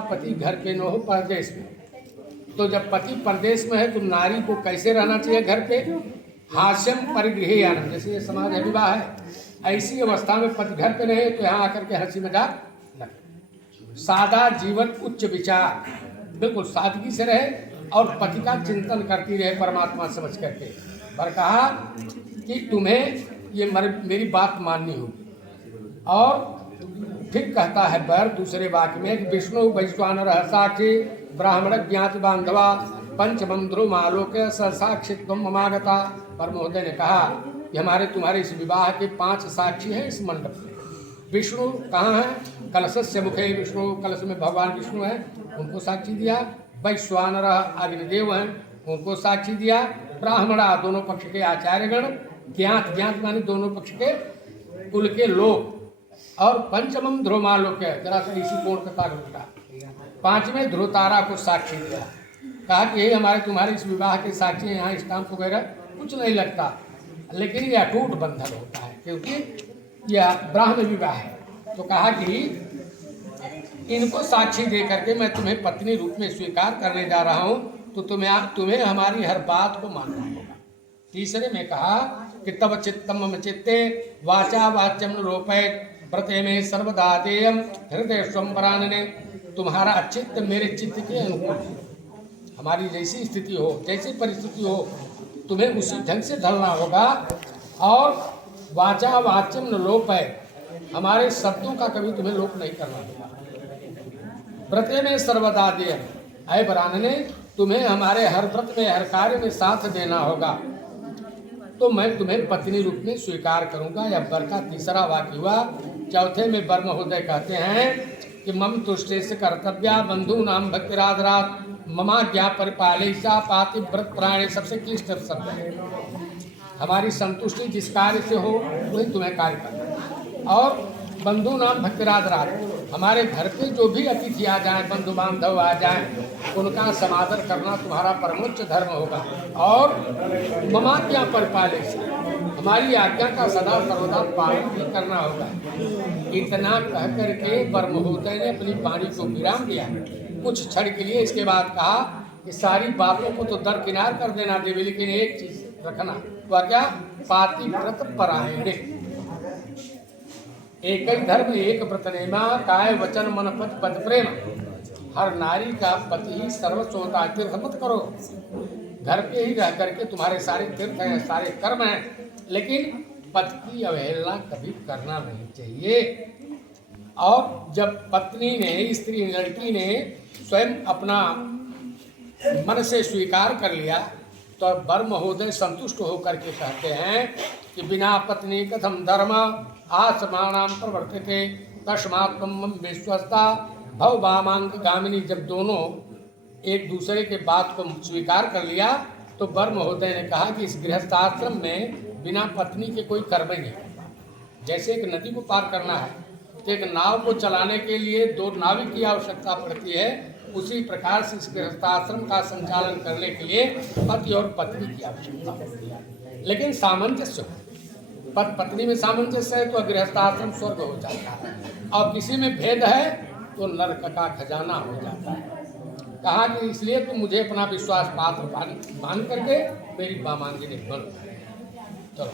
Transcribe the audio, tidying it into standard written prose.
पति घर पे न हो, परदेश में। तो जब पति परदेश में है तो नारी को कैसे रहना चाहिए घर पे? हास्यम परिगृह आनंद, जैसे ये समाज है विवाह है, ऐसी अवस्था में पति घर पे रहे तो यहाँ आकर के हंसी मजाक न। सादा जीवन उच्च विचार, बिल्कुल सादगी से रहे और पति का चिंतन करती रहे परमात्मा समझ करके। पर कहा कि तुम्हें ये मेरी बात माननी होगी। और फिर कहता है बर दूसरे वाक्य में कि विष्णु वैश्वानर साक्षी ब्राह्मण ज्ञाति बांधवा पंचमम ध्रुव आलोक साक्षित्व ममागता। पर महोदय ने कहा कि हमारे तुम्हारे इस विवाह के 5 साक्षी हैं इस मंडप में। विष्णु कहाँ है? कलश से मुखे विष्णु, कलश में भगवान विष्णु है, उनको साक्षी दिया। वैश्वानर अग्निदेव हैं, उनको साक्षी दिया। ब्राह्मणा दोनों पक्ष के आचार्यगण, ज्ञात ज्ञात माने दोनों पक्ष के कुल के लोग, और पंचमम ध्रुवमालोक, जरा सा इसी कोण का उठा, 5वें ध्रुव तारा को साक्षी दिया। कहा कि यही हमारे तुम्हारे इस विवाह के साक्षी हैं। यहाँ स्टाम्प वगैरह कुछ नहीं लगता, लेकिन ये अटूट बंधन होता है क्योंकि यह ब्राह्म विवाह है। तो कहा कि इनको साक्षी दे करके मैं तुम्हें पत्नी रूप में स्वीकार करने जा रहा हूँ, तो तुम्हें हमारी हर बात को मानना होगा। तीसरे में कहा कि तब चित्तम मम चित्ते वाचा वाच्यम रोपैत व्रते में सर्वदा देयम हृदय स्वंपरानने। तुम्हारा चित्त मेरे चित्त के अनुकूल, हमारी जैसी स्थिति हो, जैसी परिस्थिति हो, तुम्हें उसी ढंग से ढलना होगा। और वाचा वाच्यम न लोप है, हमारे शब्दों का कभी तुम्हें लोप नहीं करना होगा। व्रते में सर्वदा देयम, ऐ बरानने तुम्हें हमारे हर व्रत में हर कार्य में साथ देना होगा, तो मैं तुम्हें पत्नी रूप में स्वीकार करूंगा। यह वर का तीसरा वाक्य हुआ। चौथे में वर महोदय कहते हैं कि मम तुष्टे से कर्तव्या बंधु नाम भक्तिराधरात ममा ज्ञा परिपालयिषा पातिव्रत प्राणे, सबसे क्लिष्ट शब्द है। हमारी संतुष्टि जिस कार्य से हो वही तुम्हें कार्य करना। और बंधु नाम भक्तिराधरात, हमारे घर पे जो भी अतिथि आ जाए, बंधु बांधव आ जाए, उनका समादर करना तुम्हारा परमोच्च धर्म होगा। और ममा क्या परिपालयिषा, हमारी आज्ञा का सदा सर्वदा पालन भी करना होगा। इतना कह करके वर महोदय ने अपनी वाणी को विराम दिया कुछ क्षण के लिए। इसके बाद कहा कि सारी बातों को तो दरकिनार कर देना देवी, लेकिन एक चीज रखना, वह क्या? पातिव्रत परायणे, एक ही धर्म एक व्रत नेमा, काय वचन मन पद पद प्रेम। हर नारी का पति ही सर्वस्व होता है। तीर्थ मत करो, घर पे ही रह करके तुम्हारे सारे तीर्थ हैं, सारे कर्म हैं, लेकिन पति की अवहेलना कभी करना नहीं चाहिए। और जब पत्नी ने, स्त्री लड़की ने स्वयं अपना मन से स्वीकार कर लिया, तो वर महोदय संतुष्ट होकर के कहते हैं कि बिना पत्नी कथम धर्म आसमानाम प्रवर्तते तस्मात् मम विश्वस्ता भव वामांग गामिनी। जब दोनों एक दूसरे के बात को स्वीकार कर लिया तो वर महोदय ने कहा कि इस गृहस्थाश्रम में बिना पत्नी के कोई कर्म ही नहीं होता। जैसे एक नदी को पार करना है तो एक नाव को चलाने के लिए 2 नाविक की आवश्यकता पड़ती है, उसी प्रकार से इस गृहस्थाश्रम का संचालन करने के लिए पति और पत्नी की आवश्यकता पड़ती है। लेकिन सामंजस्य हो, पत्नी में सामंजस्य है तो गृहस्थाश्रम स्वर्ग हो जाता है, और किसी में भेद है तो नरक का खजाना हो जाता है। कहा कि इसलिए तुम मुझे अपना विश्वास पात्र मान करके मेरी वामांगिनी बनो। चलो।